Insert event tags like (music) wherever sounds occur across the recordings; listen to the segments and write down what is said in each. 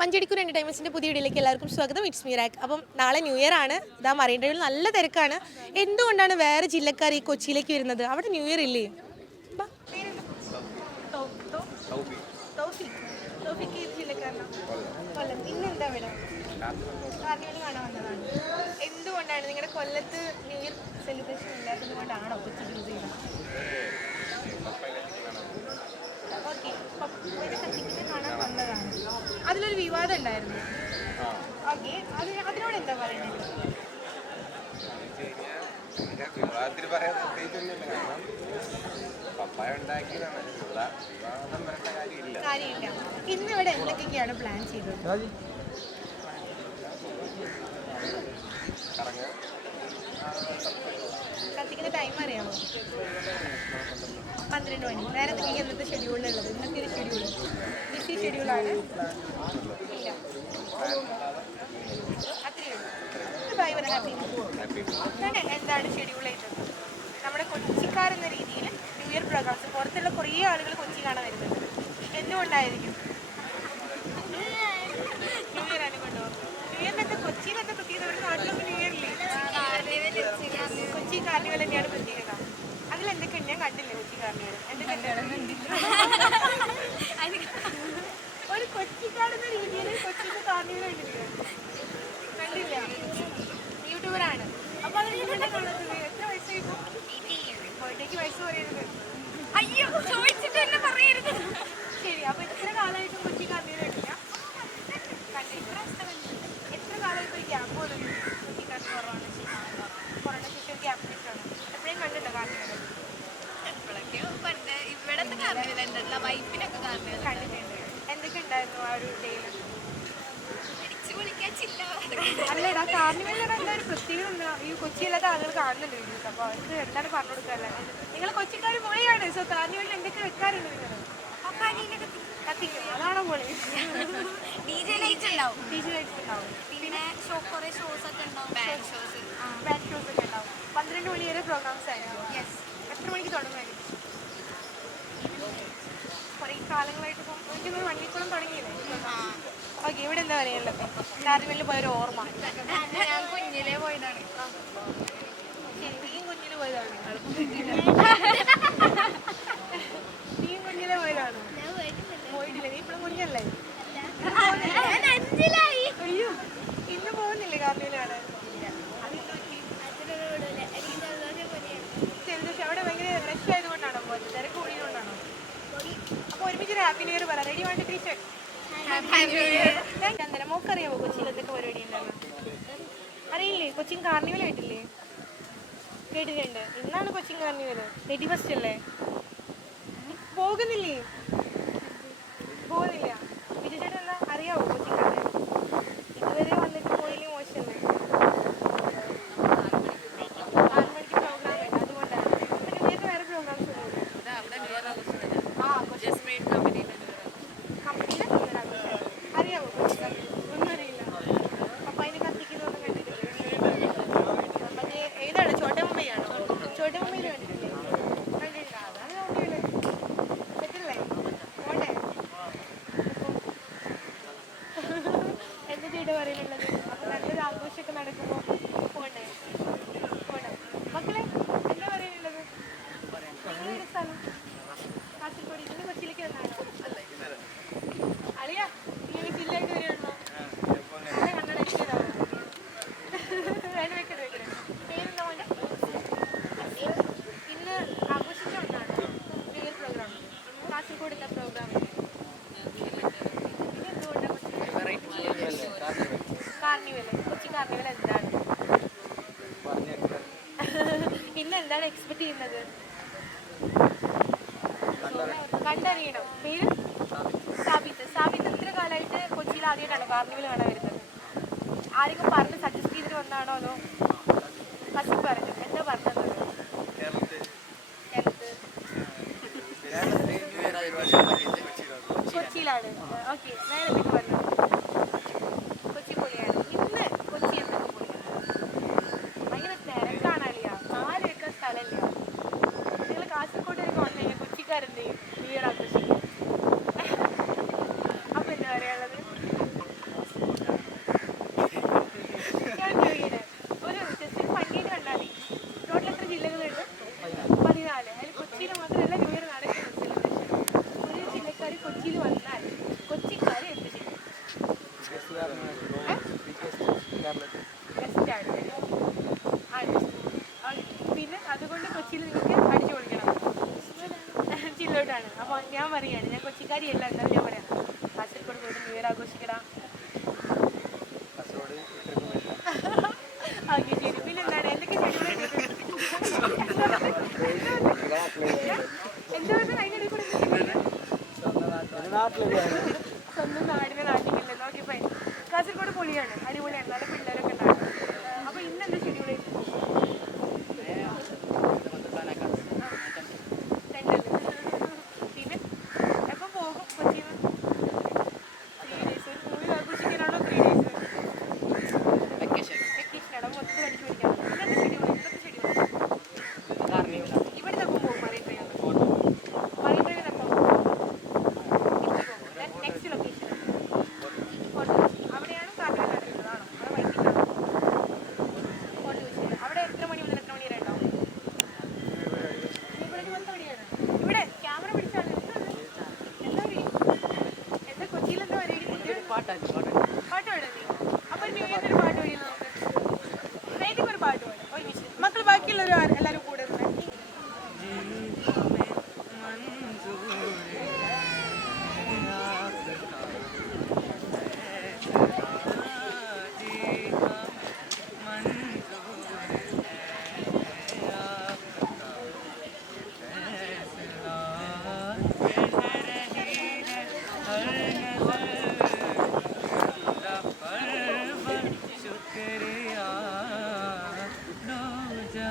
മഞ്ചടിക്കൂർ എന്റർടൈൻമെന്റ്സിന്റെ പുതിയ വീഡിയോയിലേക്ക് എല്ലാവർക്കും സ്വാഗതം. ഇറ്റ്സ് മീറാക്ക് അപ്പം നാളെ ന്യൂ ഇയർ ആണ്. ഇതാ മറൈൻ ഡ്രൈവിൽ നല്ല തിരക്കാണ്. എന്തുകൊണ്ടാണ് വേറെ ജില്ലക്കാർ ഈ കൊച്ചിയിലേക്ക് വരുന്നത്? അവിടെ ന്യൂ ഇയർ ഇല്ലേ. എന്തുകൊണ്ടാണ് നിങ്ങളുടെ കൊല്ലത്ത് ന്യൂ ഇയർ സെലിബ്രേഷൻ ഇല്ലാത്തത് കൊണ്ടാണോ കൊച്ചി ചൂസ് ചെയ്യുന്നത് പപ്പയുടെ കത്തിക്കുന്നത് കാണാൻ വന്നതാണ് അതിലൊരു വിവാദം ഉണ്ടായിരുന്നു. ഓക്കെ അത് അതിനോട് എന്താ പറയുന്നത്? വിവാഹത്തിൽ പറയാൻ പ്രത്യേകിച്ചൊന്നുമില്ല കാരണം പപ്പായ ഉണ്ടാക്കിയതാണ് വിവാഹം വരേണ്ട കാര്യമില്ല. കാര്യമില്ല. ഇന്ന് ഇവിടെ എന്തൊക്കെയാണ് പ്ലാൻ ചെയ്തത് പന്ത്രണ്ട് മണി. എന്തൊക്കെയാണ് ഇന്നത്തെ ഷെഡ്യൂളിലുള്ളത് ഇന്നത്തെ ഷെഡ്യൂൾ ബിസി ഷെഡ്യൂളാണ് ഇല്ല. അത്രയേ ഉള്ളൂ. എന്താണ് ഷെഡ്യൂൾ ചെയ്തത്. നമ്മുടെ കൊച്ചിക്കാരെന്ന രീതിയിൽ ന്യൂ ഇയർ പ്രോഗ്രാംസ് പുറത്തുള്ള കുറേ ആളുകൾ കൊച്ചി കാണാൻ വരുന്നുണ്ട്. എന്തുകൊണ്ടായിരിക്കും? ന്യൂ ഇയർ ആണ് കൊണ്ടുപോകും ന്യൂ ഇയർ കൊച്ചിയിലൊക്കെ പ്രത്യേകത? ഒരു നാട്ടിലൊക്കെ ന്യൂ ഇയറില്ലേ കൊച്ചി കാർണിവൽ തന്നെയാണ് എന്തൊക്കെയുണ്ട് ഞാൻ കണ്ടില്ല കൊച്ചി കാർണിവൽ എന്തൊക്കെയുണ്ട് ഒരു കൊച്ചിക്കാരെന്ന രീതിയിൽ കൊച്ചിക്ക് കാർണിവൽ കണ്ടില്ല കണ്ടില്ല യൂട്യൂബറാണ് അപ്പൊ അത് നിങ്ങളുടെ കണ്ടത് എത്ര വയസ്സായി ബർത്ത്ഡേക്ക് വയസ്സ് പറയരുത് അയ്യോ ചോദിച്ചിട്ട് എന്നെ പറയരുത് ശരി അപ്പൊ എത്ര കാലമായിട്ടും കൊച്ചി കാർണിവൽ കണ്ടില്ല കണ്ടില്ല എത്ര കാലമായിട്ട് ഗ്യാപ്പ് വന്നു കൊച്ചി കാർണിവൽ കൊറോണ ശേഷം ഗ്യാപ്പ് കിട്ടാണ് എപ്പോഴും കണ്ടിട്ടോ കാർണിവൽ എപ്പോഴൊക്കെയോ പണ്ട് ഇവിടത്തെ കാർണിവൽ ഉണ്ടല്ലോ വൈഫിനൊക്കെ കാർണിവൽ കണ്ടിട്ടുണ്ട് എന്തൊക്കെ ഉണ്ടായിരുന്നു ആ ഒരു ഡേയിൽ പിടിച്ചു വിളിക്കാൻ ചില്ല അല്ലടാ കാർണിവലിൽ എന്താ ഒരു പ്രത്യേകത ഈ കൊച്ചിയിലൊക്കെ ആളുകൾ കാണുന്നുണ്ട് വീഡിയോസ് അപ്പോൾ അവർക്ക് എന്താണ് പറഞ്ഞു കൊടുക്കാല്ലേ നിങ്ങൾ കൊച്ചിക്കാർ പോയാണ്. സോ കാർണിവലിൽ എന്തൊക്കെ വെക്കാറുണ്ട് നിങ്ങൾ കത്തിക്കും അതാണോ പോലെ ഡി ജെ ലൈറ്റ് ഉണ്ടാവും. ടീച്ചർ ലൈറ്റ്സ് ഉണ്ടാവും. പിന്നെ ഷോ കുറേ ഷോസ് ഒക്കെ ഉണ്ടാവും. ബാൻഡ് ഷോസ് ബാൻഡ് ഷോസ് ഒക്കെ ഉണ്ടാവും. പന്ത്രണ്ട് മണി വരെ പ്രോഗ്രാംസ് ആയിരുന്നു യെസ് എത്ര മണിക്ക് തുടങ്ങുമായിരുന്നു കുറേ കാലങ്ങളായിട്ട് ഇപ്പം എനിക്കൊന്ന് മണിക്കൂറും തുടങ്ങിയില്ലേ? ഓക്കെ ഇവിടെ എന്താ പറയുള്ളത് പോയ പോയൊരു ഓർമ്മ. ഞാൻ കുഞ്ഞിലേ പോയതാണ്. ശരി നീയും കുഞ്ഞിൽ പോയതാണ്. നീ കുഞ്ഞിലെ പോയതാണോ. പോയിട്ടില്ല. നീ ഇപ്പഴും കുഞ്ഞല്ലേ അയ്യോ ഇന്ന് പോകുന്നില്ലേ കാർണിവൽ കാണാൻ അതിന്ന് പറ്റി ജലദോഷം അവിടെ ഭയങ്കര റഷ് ആയതുകൊണ്ടാണോ പോയത് തിരക്ക് കൂടിയതുകൊണ്ടാണോ അപ്പൊ ഒരുമിച്ച് ഒരു ഹാപ്പി ന്യൂ ഇയർ പറ റെഡി വേണ്ട ടീച്ചർ ചന്ദന മോക്കറിയാവോ കൊച്ചിയിൽ എന്തൊക്കെ പരിപാടി ഉണ്ടെന്ന് അറിയില്ലേ കൊച്ചിൻ കാർണിവൽ ആയിട്ടില്ലേ കേട്ടിട്ടുണ്ട് ഇന്നാണ് കൊച്ചിൻ കാർണിവൽ നെറ്റി ഫസ്റ്റ് അല്ലേ? പോകുന്നില്ലേ? പോകുന്നില്ല. എന്താണ് (laughs) ഇന്ന് എന്താണ് എക്സ്പെക്ട് ചെയ്യുന്നത്? കണ്ടറിയണം. പേര്? സാബിത്ത്. സാബിത്ത് ഇത്ര കാലമായിട്ട് കൊച്ചിയിൽ ആദ്യമായിട്ടാണ് കാർണിവൽ കാണാൻ വരുന്നത്. ആരെങ്കിലും പറഞ്ഞ് സജസ്റ്റ് ചെയ്തിട്ട് വന്നാണോ അതോ കസി പറഞ്ഞു? എന്താ പറഞ്ഞത്? കൊച്ചിയിലാണ്. ഓക്കെ വേറെ എന്തൊക്കെ പറഞ്ഞു? leader കാസർഗോഡ് പൊളിയാണ്. അടിപൊളിയാണ്. നല്ല ಆಟ ಆಟ ಆಟ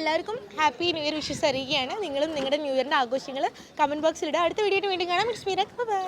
എല്ലാവർക്കും ഹാപ്പി ന്യൂ ഇയർ വിഷസ് അറിയിക്കുകയാണ് നിങ്ങളും നിങ്ങളുടെ ന്യൂ ഇയറിന്റെ ആഘോഷങ്ങൾ കമന്റ് ബോക്സിലിടുക. അടുത്ത വീഡിയോയിട്ട് വീണ്ടും കാണാം. ഇറ്റ്സ് മീരക് ബൈ.